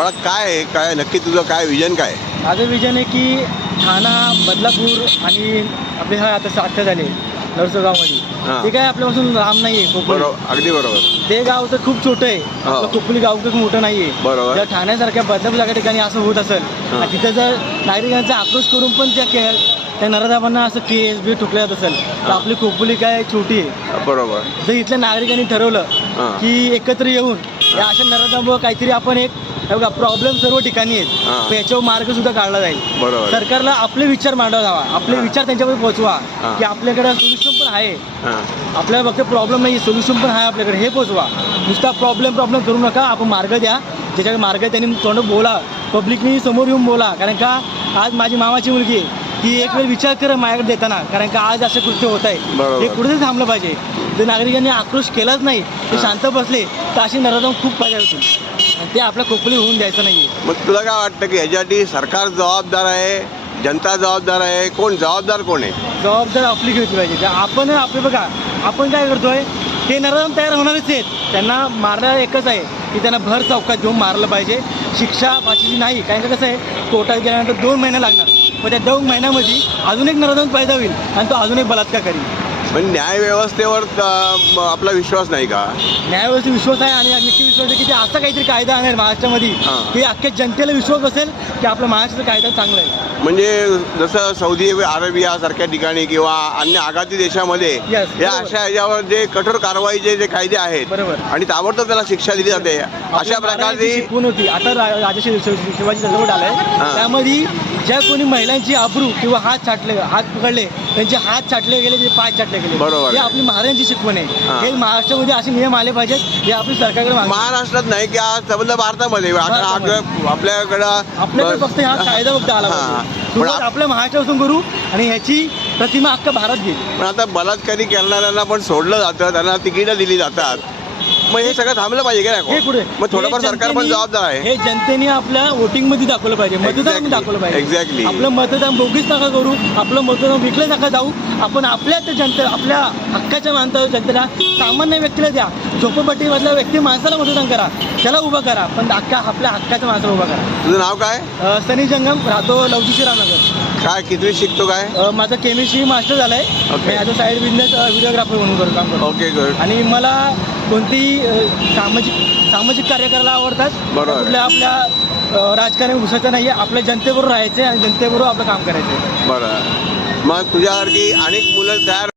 मला काय नक्की तुझं काय विजन काय? माझं विजन आहे की ठाणा, बदलापूर आणि आपले हा आता 7 झाले नरसोगावमध्ये. ते काय आपल्यापासून लांब नाही आहे कोकण. बरोबर, अगदी बरोबर. ते गाव तर खूप छोटं आहे. आपलं कोकणी गाव खूप मोठं नाही आहे. बरोबर. जर ठाण्यासारख्या बदलापूरसारख्या ठिकाणी असं होत असेल आणि तिथं जर नागरिकांचा आक्रोश करून पण त्या नराधामांना असं केस बी ठोकल्या जात असेल तर आपली खोपोली काय छोटी आहे. बरोबर. जर इथल्या नागरिकांनी ठरवलं की एकत्र येऊन या अशा नराधामावर काहीतरी आपण एक बघा प्रॉब्लेम सर्व ठिकाणी आहेत तर याच्यावर मार्ग सुद्धा काढला जाईल. बरोबर. सरकारला आपले विचार मांडावा जावा, आपले विचार त्यांच्यापर्यंत पोहोचवा की आपल्याकडे सोल्युशन पण आहे. आपल्याला फक्त प्रॉब्लेम नाही, सोल्युशन पण आहे आपल्याकडे, हे पोहोचवा. नुसता प्रॉब्लेम करू नका, आपण मार्ग द्या. ज्याच्याकडे मार्ग त्यांनी तोंड बोला, पब्लिकनी समोर येऊन बोला. कारण का आज माझी मामाची मुलगी आहे, ती एक वेळ विचार कर माझ्याकडे देताना, कारण का आज असं कृत्य होत आहे. हे कुठेतरी थांबलं पाहिजे. जर नागरिकांनी आक्रोश केलाच नाही, ते शांत बसले तर अशी नराधम खूप फायदा होतील. ते आपल्या कोकणी होऊन द्यायचं नाही. मग तुला काय वाटतं की ह्याच्यासाठी सरकार जबाबदार आहे, जनता जबाबदार आहे, कोण जबाबदार कोण आहे? जबाबदार आपली घेतली पाहिजे. आपण आपले बघा आपण काय करतोय, हे नराधम तयार होणारच आहेत. त्यांना मारणं एकच आहे की त्यांना भर चौकात घेऊन मारलं पाहिजे. शिक्षा फाशीची नाही, कारण का कसं आहे, कोर्टात गेल्यानंतर 2 महिने लागणार, पण त्या 2 महिन्यामध्ये अजून एक नराधम पैदा होईल आणि तो अजून एक बलात्कार करील. पण न्यायव्यवस्थेवर आपला विश्वास नाही का? न्यायव्यवस्थेवर विश्वास आहे आणि नक्की विश्वास आहे की ते असा काहीतरी कायदा आणेल महाराष्ट्रामध्ये की अख्ख्या जनतेला विश्वास असेल की आपला महाराष्ट्राचा कायदा चांगला आहे. म्हणजे जसं सौदी अरेबिया सारख्या ठिकाणी किंवा अन्य आघाती देशामध्ये या अशा ह्याच्यावर जे कठोर कारवाईचे जे कायदे आहेत बरोबर आणि ताबडतोब त्याला शिक्षा दिली जाते, अशा प्रकारची शिकवण होती. आता राजा शिवाजी चळवळ आलाय, त्यामध्ये ज्या कोणी महिलांची अब्रू किंवा हात पकडले, त्यांचे हात छाटले गेले, त्यांचे पाय छाटले गेले, बरोबर. हे आपली महाराजांची शिकवण आहे. हे महाराष्ट्रामध्ये असे नियम आले पाहिजेत, हे आपली सरकारकडे महाराष्ट्रात नाही की आज संबंध भारतामध्ये आपल्याकडे फक्त हा कायदा फक्त आला पाहिजे. आपल्या महाराष्ट्रापासून करू आणि ह्याची प्रतिमा अख्खा भारत घेईल. पण आता बलात्कारी करणाऱ्यांना पण सोडलं जातं, त्यांना तिकीटं दिली जातात. मग हे सगळं थांबलं पाहिजे का? हे पुढे मग थोडंफार सरकार पण जबाबदार आहे. हे जनतेने आपल्या वोटिंग मध्ये दाखवलं पाहिजे, मतदान दाखवलं पाहिजे. एक्झॅक्टली. आपलं मतदान बोगीच नका करू, आपलं मतदान विकलं नका जाऊ. आपण आपल्या जनतेला, आपल्या हक्काच्या मानता जनतेला, सामान्य व्यक्तीला द्या. झोपडपट्टीमधल्या व्यक्ती माणसाला मतदान करा, त्याला उभं करा, पण आपल्या हक्काच्या माणसाला उभा करा. तुझं नाव काय? सनी जंगम, राहतो लवजी रामनगर. काय किती शिकतो काय? माझं केमिस्ट्री मास्टर झालंय. मी as a side business videographer म्हणून काम करतो. Okay, good. आणि मला कोणतीही सामाजिक कार्य करायला आवडतात. कुठल्या आपल्या राजकारण घुसायचं नाही आहे, आपल्या जनतेबरोबर राहायचं आणि जनतेबरोबर आपलं काम करायचं. बरं. मग तुझ्यासारखी अनेक मुलं तयार